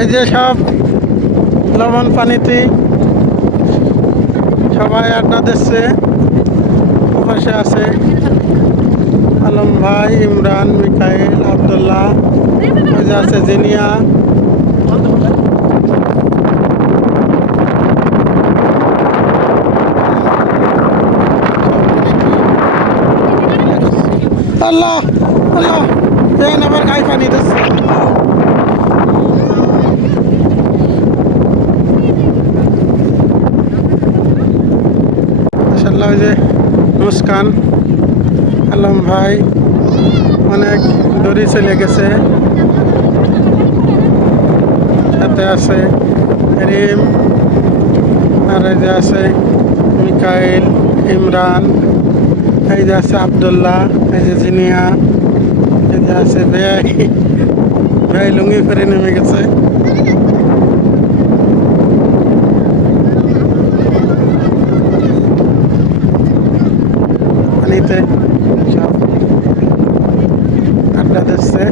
এই যে সব লবণ পানিতে সবাই আড্ডা দিচ্ছে। পাশে আছে আলম ভাই, ইমরান, মিকাইল, আব্দুল্লাহ, ওই যে আছে জিনিয়া। আল্লাহ আল্লাহ, ট্রেন আবার গায়ে পানি দিচ্ছে। মাশাআল্লাহ, ওই যে মুস্কান, আলম ভাই অনেক দূরে চলে গেছে। সাথে আছে রিম, আর এই যে আছে মিকাইল, ইমরান, এই যে আছে আব্দুল্লাহ, এই যে জিনিয়া, এই যে আছে ভাই। ভাই লুঙ্গি ফেরে নেমে গেছে। পানিতে সব আড্ডা দিচ্ছে।